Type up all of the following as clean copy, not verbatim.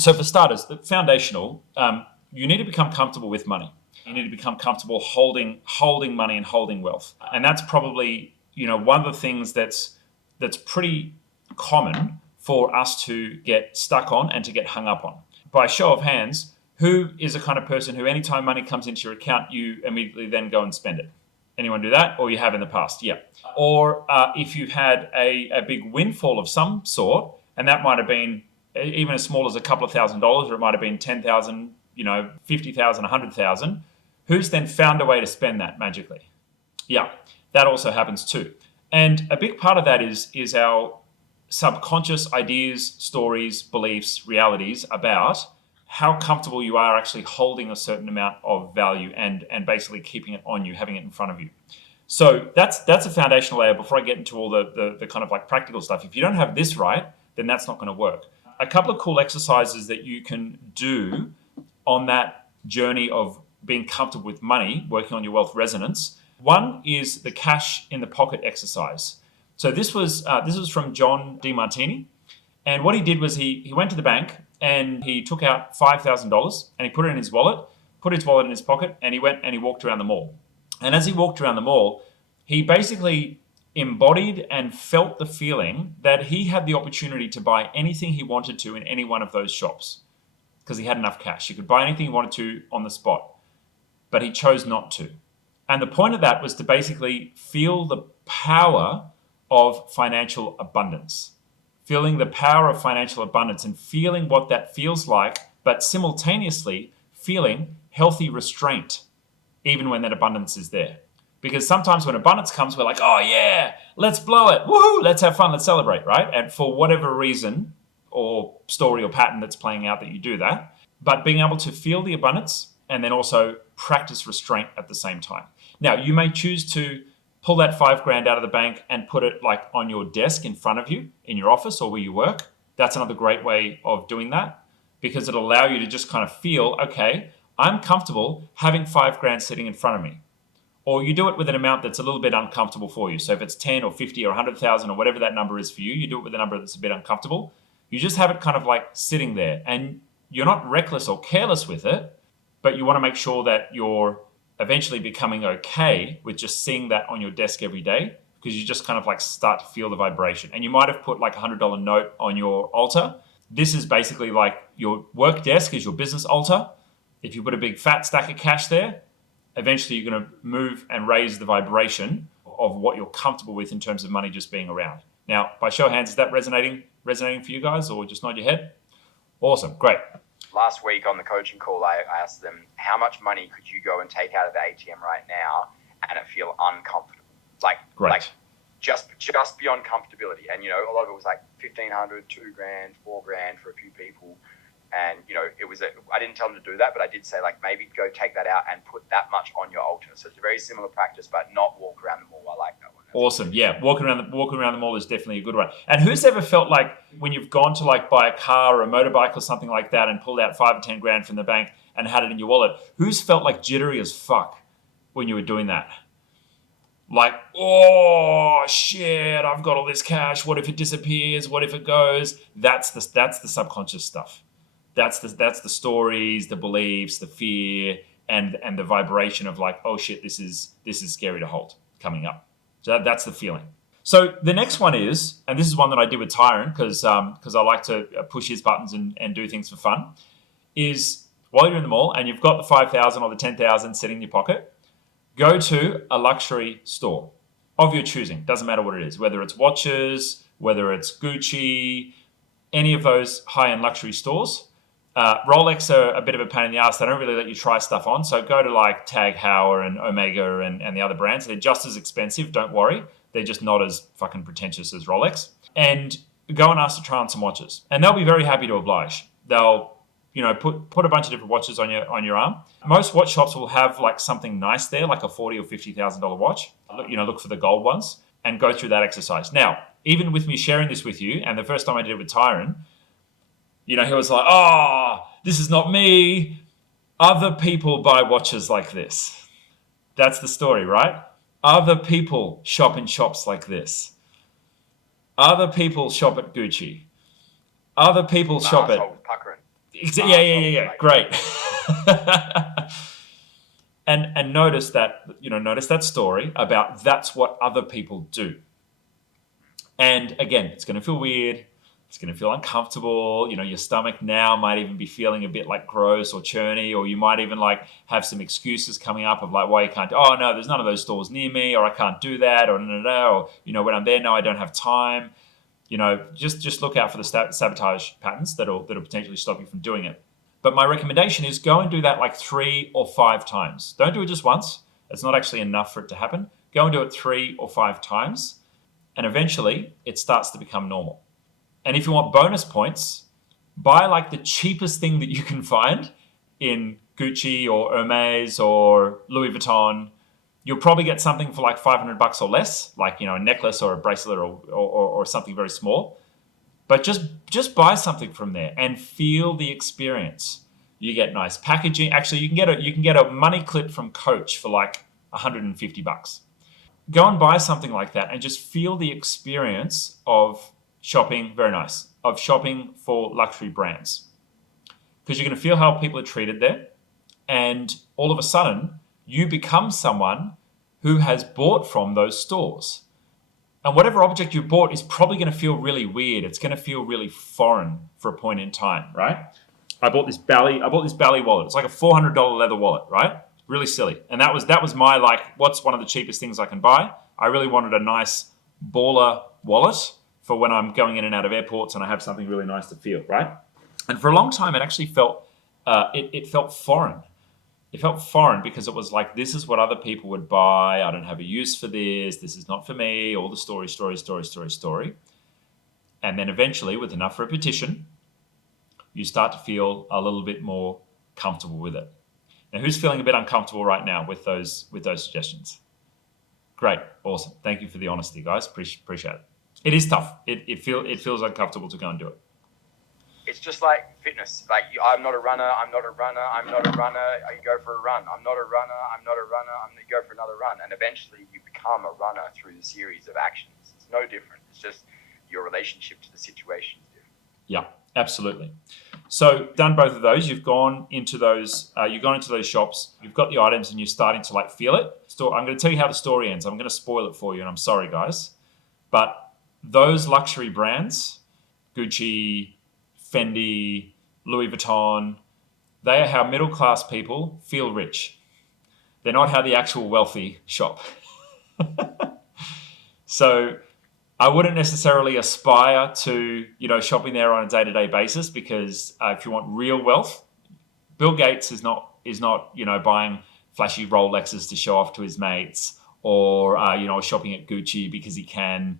So for starters, the foundational, you need to become comfortable with money. You need to become comfortable holding money and holding wealth, and that's probably one of the things that's pretty common for us to get stuck on and to get hung up on. By show of hands, who is the kind of person who anytime money comes into your account, you immediately then go and spend it? Anyone do that? Or you have in the past? Yeah. Or if you've had a big windfall of some sort, and that might have been even as small as a couple of $1,000s, or it might have been 10,000, 50,000, 100,000, who's then found a way to spend that magically? Yeah, that also happens too. And a big part of that is our subconscious ideas, stories, beliefs, realities about how comfortable you are actually holding a certain amount of value and basically keeping it on you, having it in front of you. So that's a foundational layer before I get into all the kind of like practical stuff. If you don't have this right, then that's not going to work. A couple of cool exercises that you can do on that journey of being comfortable with money, working on your wealth resonance. One is the cash in the pocket exercise. So this was from John Demartini, and what he did was he went to the bank and he took out $5,000 and he put it in his wallet, put his wallet in his pocket, and he went and he walked around the mall. And as he walked around the mall, he basically embodied and felt the feeling that he had the opportunity to buy anything he wanted to in any one of those shops because he had enough cash. He could buy anything he wanted to on the spot, but he chose not to. And the point of that was to basically feel the power of financial abundance, feeling the power of financial abundance and feeling what that feels like, but simultaneously feeling healthy restraint, even when that abundance is there. Because sometimes when abundance comes, we're like, oh yeah, let's blow it. Woohoo, let's have fun, let's celebrate, right? And for whatever reason or story or pattern that's playing out that you do that, but being able to feel the abundance and then also practice restraint at the same time. Now, you may choose to pull that $5,000 out of the bank and put it like on your desk in front of you in your office or where you work. That's another great way of doing that because it'll allow you to just kind of feel, okay, I'm comfortable having $5,000 sitting in front of me. Or you do it with an amount that's a little bit uncomfortable for you. So if it's 10 or 50 or 100,000 or whatever that number is for you, you do it with a number that's a bit uncomfortable. You just have it kind of like sitting there and you're not reckless or careless with it, but you want to make sure that you're eventually becoming okay with just seeing that on your desk every day because you just kind of like start to feel the vibration. And you might have put like a $100 note on your altar. This is basically like your work desk is your business altar. If you put a big fat stack of cash there, eventually you're going to move and raise the vibration of what you're comfortable with in terms of money just being around. Now, by show of hands, is that resonating for you guys or just nod your head? Awesome. Great. Last week on the coaching call, I asked them, how much money could you go and take out of the ATM right now and it feel uncomfortable? Like just beyond comfortability. And, a lot of it was like 1,500, $2,000, $4,000 for a few people. And, I didn't tell them to do that, but I did say, like, maybe go take that out and put that much on your altar. So it's a very similar practice, but not walk around the mall. I like that one. Awesome. Yeah. Walking around the mall is definitely a good one. And who's ever felt like when you've gone to like buy a car or a motorbike or something like that and pulled out $5,000 or $10,000 from the bank and had it in your wallet, who's felt like jittery as fuck when you were doing that? Like, oh shit, I've got all this cash. What if it disappears? What if it goes? That's the subconscious stuff. That's the stories, the beliefs, the fear, and the vibration of like, oh shit, this is scary to hold coming up. So that's the feeling. So the next one is, and this is one that I did with Tyron because I like to push his buttons and do things for fun, is while you're in the mall and you've got the 5,000 or the 10,000 sitting in your pocket, go to a luxury store of your choosing. Doesn't matter what it is, whether it's watches, whether it's Gucci, any of those high-end luxury stores. Rolex are a bit of a pain in the ass. They don't really let you try stuff on. So go to like Tag Heuer and Omega and the other brands. They're just as expensive. Don't worry. They're just not as fucking pretentious as Rolex. And go and ask to try on some watches. And they'll be very happy to oblige. They'll, put a bunch of different watches on your arm. Most watch shops will have like something nice there, like a $40,000 or $50,000 watch. Look for the gold ones and go through that exercise. Now, even with me sharing this with you, and the first time I did it with Tyron, he was like, oh, this is not me. Other people buy watches like this. That's the story, right? Other people shop in shops like this. Other people shop at Gucci. Other people shop at... puckering. Yeah. Great. and notice that story about that's what other people do. And again, it's going to feel weird. It's going to feel uncomfortable. Your stomach now might even be feeling a bit like gross or churny, or you might even like have some excuses coming up of like why you can't. Oh no, there's none of those stores near me, or I can't do that, or or when I'm there, no, I don't have time. Just look out for the sabotage patterns that'll potentially stop you from doing it. But my recommendation is go and do that like 3 or 5 times. Don't do it just once. It's not actually enough for it to happen. Go and do it 3 or 5 times, and eventually it starts to become normal. And if you want bonus points, buy like the cheapest thing that you can find in Gucci or Hermes or Louis Vuitton. You'll probably get something for like $500 or less, like a necklace or a bracelet or something very small. But just buy something from there and feel the experience. You get nice packaging. Actually, you can get a money clip from Coach for like $150. Go and buy something like that and just feel the experience of shopping. Very nice. Of shopping for luxury brands, because you're going to feel how people are treated there, and all of a sudden you become someone who has bought from those stores. And whatever object you bought is probably going to feel really weird. It's going to feel really foreign for a point in time, right? I bought this Bally wallet. It's like a $400 leather wallet, right? Really silly. And that was my like, what's one of the cheapest things I can buy? I really wanted a nice baller wallet for when I'm going in and out of airports and I have something really nice to feel, right? And for a long time, it actually felt it felt foreign. It felt foreign because it was like, this is what other people would buy. I don't have a use for this. This is not for me. All the story. And then eventually, with enough repetition, you start to feel a little bit more comfortable with it. Now, who's feeling a bit uncomfortable right now with those suggestions? Great. Awesome. Thank you for the honesty, guys. Appreciate it. It is tough. It feels uncomfortable to go and do it. It's just like fitness. Like, I'm not a runner. I go for a run. I'm not a runner. I'm going to go for another run. And eventually you become a runner through the series of actions. It's no different. It's just your relationship to the situation is different. Yeah, absolutely. So done both of those. You've gone into those. Shops. You've got the items, and you're starting to like feel it. So I'm going to tell you how the story ends. I'm going to spoil it for you, and I'm sorry, guys. But those luxury brands, Gucci, Fendi, Louis Vuitton, they are how middle-class people feel rich. They're not how the actual wealthy shop. So I wouldn't necessarily aspire to, shopping there on a day-to-day basis, because if you want real wealth, Bill Gates is not, buying flashy Rolexes to show off to his mates, or, shopping at Gucci because he can.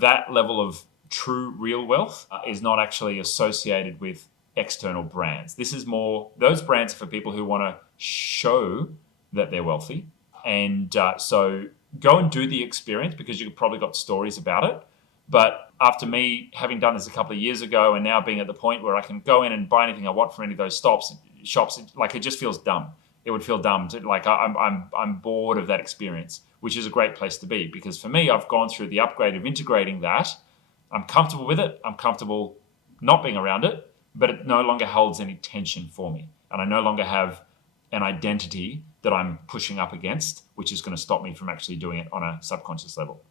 That level of true real wealth is not actually associated with external brands. This is more, those brands are for people who want to show that they're wealthy. And so go and do the experience, because you've probably got stories about it. But after me having done this a couple of years ago, and now being at the point where I can go in and buy anything I want from any of those shops, like, it just feels dumb. It would feel dumb to, like, I'm bored of that experience, which is a great place to be, because for me, I've gone through the upgrade of integrating that. I'm comfortable with it. I'm comfortable not being around it, but it no longer holds any tension for me. And I no longer have an identity that I'm pushing up against, which is going to stop me from actually doing it on a subconscious level.